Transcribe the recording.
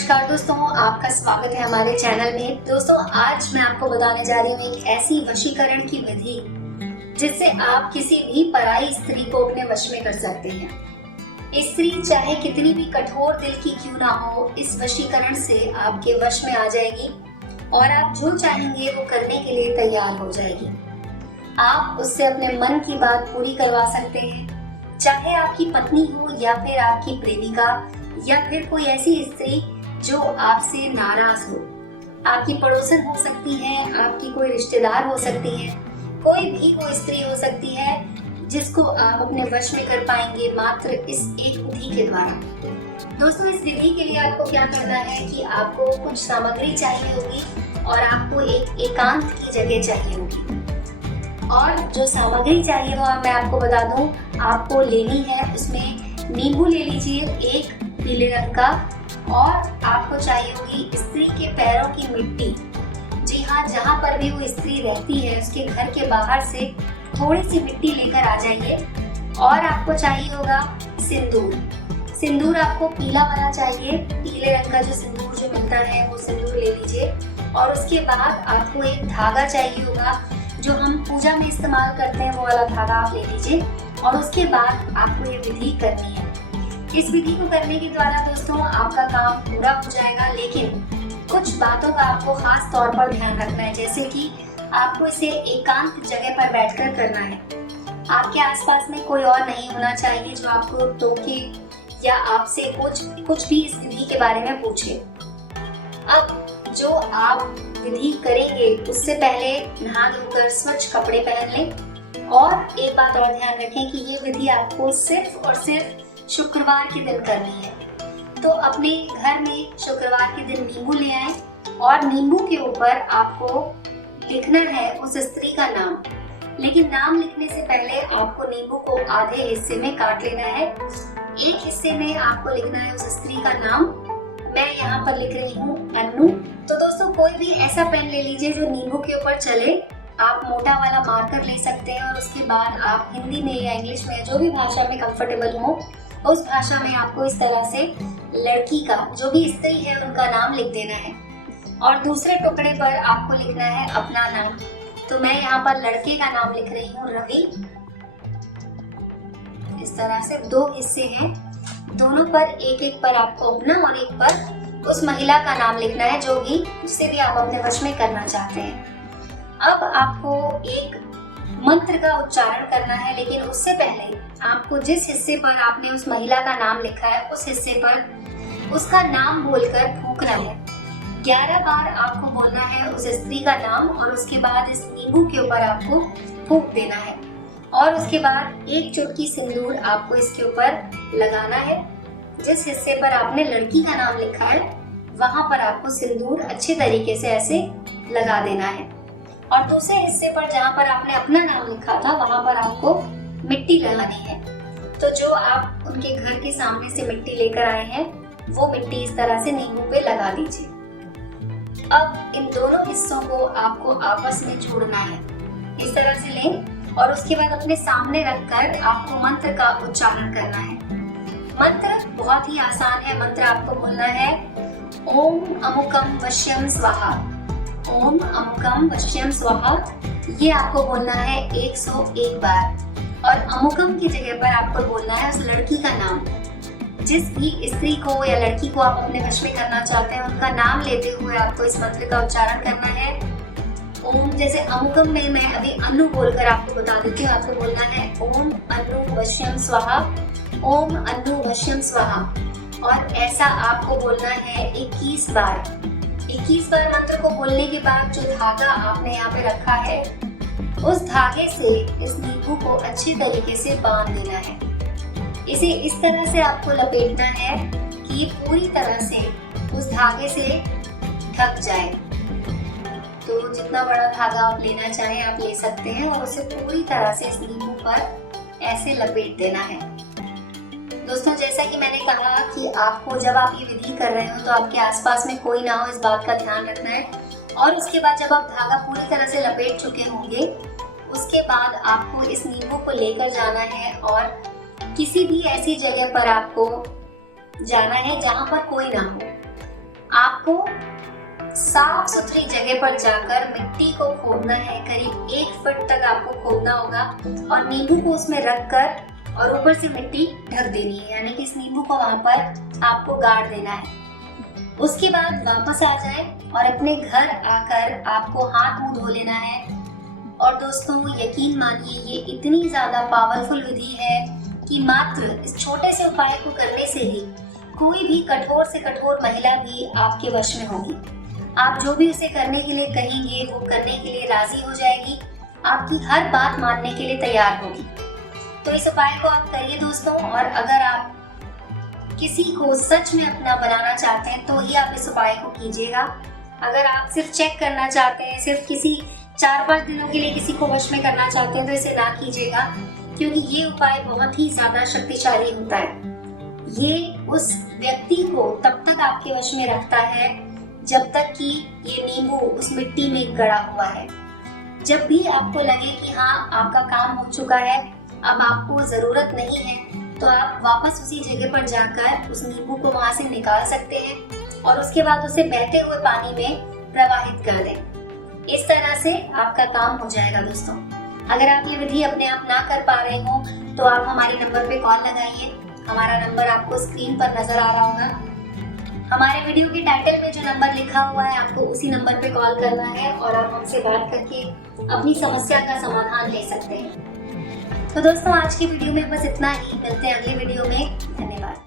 नमस्कार दोस्तों, आपका स्वागत है हमारे चैनल में। दोस्तों, आज मैं आपको बताने जा रही हूँ एक ऐसी वशीकरण की विधि जिससे आप किसी भी पराई स्त्री को अपने वश में कर सकते हैं। स्त्री चाहे कितनी भी कठोर दिल की क्यों ना हो, इस वशीकरण से आपके वश में आ जाएगी और आप जो चाहेंगे वो करने के लिए तैयार हो जाएगी। आप उससे अपने मन की बात पूरी करवा सकते हैं, चाहे आपकी पत्नी हो या फिर आपकी प्रेमिका या फिर कोई ऐसी स्त्री जो आपसे नाराज हो। आपकी पड़ोसन हो सकती है, आपकी कोई रिश्तेदार हो सकती है, कोई स्त्री हो सकती है जिसको आप अपने वश में कर पाएंगे मात्र इस एक विधि के द्वारा। दोस्तों, इस विधि के लिए आपको क्या करना है कि आपको कुछ सामग्री चाहिए होगी और आपको एक एकांत की जगह चाहिए होगी। और जो सामग्री चाहिए वो मैं आपको बता दूं, आपको लेनी है उसमें नींबू ले लीजिए एक पीले रंग का, और आपको चाहिए होगी स्त्री के पैरों की मिट्टी। जी हाँ, जहाँ पर भी वो स्त्री रहती है उसके घर के बाहर से थोड़ी सी मिट्टी लेकर आ जाइए। और आपको चाहिए होगा सिंदूर। सिंदूर आपको पीला वाला चाहिए, पीले रंग का जो सिंदूर जो मिलता है वो सिंदूर ले लीजिए। और उसके बाद आपको एक धागा चाहिए होगा, जो हम पूजा में इस्तेमाल करते हैं वो वाला धागा आप ले लीजिए। और उसके बाद आपको ये विधि करनी है। इस विधि को करने के द्वारा दोस्तों आपका काम पूरा हो जाएगा, लेकिन कुछ बातों का आपको खास तौर पर ध्यान रखना है। जैसे कि आपको इसे एकांत जगह पर बैठकर करना है। आपके आसपास में कोई और नहीं होना चाहिए जो आपको टोके या आपसे कुछ भी इस विधि के बारे में पूछे। अब जो आप विधि करेंगे उससे पहले नहा धोकर स्वच्छ कपड़े पहन लें। और एक बात और ध्यान रखें कि ये विधि आपको सिर्फ और सिर्फ शुक्रवार के दिन करनी है। तो अपने घर में शुक्रवार के दिन नींबू ले आए और नींबू के ऊपर आपको लिखना है उस स्त्री का नाम। लेकिन नाम लिखने से पहले आपको नींबू को आधे हिस्से में काट लेना है। एक हिस्से में आपको लिखना है उस स्त्री का नाम। मैं यहाँ पर लिख रही हूँ अन्नू। तो दोस्तों, कोई भी ऐसा पेन ले लीजिए जो नींबू के ऊपर चले। आप मोटा वाला मार्कर ले सकते हैं और उसके बाद आप हिंदी में या इंग्लिश में जो भी भाषा में कंफर्टेबल हो उस भाषा में आपको इस तरह से लड़की का, जो भी स्त्री है, उनका नाम लिख देना है। और दूसरे टुकड़े पर आपको लिखना है अपना नाम। तो मैं यहाँ पर लड़के का नाम लिख रही हूँ रवि। इस तरह से दो हिस्से हैं, दोनों पर एक पर आपको अपना और एक पर उस महिला का नाम लिखना है जो भी उससे भी आप अपने वश में करना चाहते हैं। अब आपको एक मंत्र का उच्चारण करना है, लेकिन उससे पहले आपको जिस हिस्से पर आपने उस महिला का नाम लिखा है उस हिस्से पर उसका नाम बोलकर फूंकना है। 11 बार आपको बोलना है उस स्त्री का नाम और उसके बाद इस नींबू के ऊपर आपको फूंक देना है। और उसके बाद एक चुटकी सिंदूर आपको इसके ऊपर लगाना है। जिस हिस्से पर आपने लड़की का नाम लिखा है वहां पर आपको सिंदूर अच्छे तरीके से ऐसे लगा देना है। और दूसरे हिस्से पर जहाँ पर आपने अपना नाम लिखा था वहां पर आपको मिट्टी लगानी है। तो जो आप उनके घर के सामने से मिट्टी लेकर आए हैं वो मिट्टी इस तरह से नींबू पे लगा दीजिए। अब इन दोनों हिस्सों को आपको आपस में जोड़ना है। इस तरह से लें और उसके बाद अपने सामने रखकर आपको मंत्र का उच्चारण करना है। मंत्र बहुत ही आसान है। मंत्र आपको बोलना है ओम अमुकम वश्यम स्वाहा। ओम अमुकम वश्यम स्वाहा, ये आपको बोलना है 101 बार। और अमुकम की जगह पर आपको बोलना है उस लड़की का नाम। जिस भी स्त्री को या लड़की को आप अपने वश में करना चाहते हैं उनका नाम लेते हुए आपको इस मंत्र का उच्चारण करना है। ओम, जैसे अमुकम में मैं अभी अन्नू बोलकर आपको बता देती हूँ, आपको बोलना है ओम अन्नू वश्यम स्वाहा, ओम अन्नू वश्यम स्वाहा। और ऐसा आपको बोलना है 21 बार। 21 बार मंत्र को बोलने के बाद जो धागा आपने यहाँ पे रखा है उस धागे से इस नींबू को अच्छी तरीके से बांध देना है। इसे इस तरह से आपको लपेटना है कि पूरी तरह से उस धागे से ढक जाए। तो जितना बड़ा धागा आप लेना चाहें आप ले सकते हैं और उसे पूरी तरह से इस नींबू पर ऐसे लपेट देना है। दोस्तों, जैसा कि मैंने कहा कि आपको जब आप ये विधि कर रहे हो तो आपके आसपास में कोई ना हो, इस बात का ध्यान रखना है। और उसके बाद जब आप धागा पूरी तरह से लपेट चुके होंगे उसके बाद आपको इस नींबू को लेकर जाना है और किसी भी ऐसी जगह पर आपको जाना है जहाँ पर कोई ना हो। आपको साफ सुथरी जगह पर जाकर मिट्टी को खोदना है। करीब 1 फुट तक आपको खोदना होगा और नींबू को उसमें रखकर और ऊपर से मिट्टी ढक देनी है, यानी कि इस नींबू को वहां पर आपको गाड़ देना है। उसके बाद वापस आ जाए और अपने घर आकर आपको हाथ मुंह धो लेना है। और दोस्तों यकीन मानिए ये इतनी ज्यादा पावरफुल विधि है कि मात्र इस छोटे से उपाय को करने से ही कोई भी कठोर से कठोर महिला भी आपके वश में होगी। आप जो भी उसे करने के लिए कहेंगे वो करने के लिए राजी हो जाएगी, आपकी हर बात मानने के लिए तैयार होगी। तो इस उपाय को आप करिए दोस्तों। और अगर आप किसी को सच में अपना बनाना चाहते हैं तो ही आप इस उपाय को कीजिएगा। अगर आप सिर्फ चेक करना चाहते हैं, सिर्फ किसी 4-5 दिनों के लिए किसी को वश में करना चाहते हैं तो इसे ना कीजिएगा, क्योंकि ये उपाय बहुत ही ज्यादा शक्तिशाली होता है। ये उस व्यक्ति को तब तक आपके वश में रखता है जब तक कि ये नींबू उस मिट्टी में गड़ा हुआ है। जब भी आपको लगे कि हाँ आपका काम हो चुका है, अब आपको जरूरत नहीं है, तो आप वापस उसी जगह पर जाकर उस नींबू को वहां से निकाल सकते हैं और उसके बाद उसे बहते हुए पानी में प्रवाहित कर दें। इस तरह से आपका काम हो जाएगा दोस्तों। अगर आप ये विधि अपने आप ना कर पा रहे हो तो आप हमारे नंबर पे कॉल लगाइए। हमारा नंबर आपको स्क्रीन पर नजर आ रहा होगा। हमारे वीडियो के टाइटल में जो नंबर लिखा हुआ है आपको उसी नंबर पे कॉल करना है और आप हमसे बात करके अपनी समस्या का समाधान ले सकते हैं। तो दोस्तों आज की वीडियो में बस इतना ही। मिलते हैं अगली वीडियो में।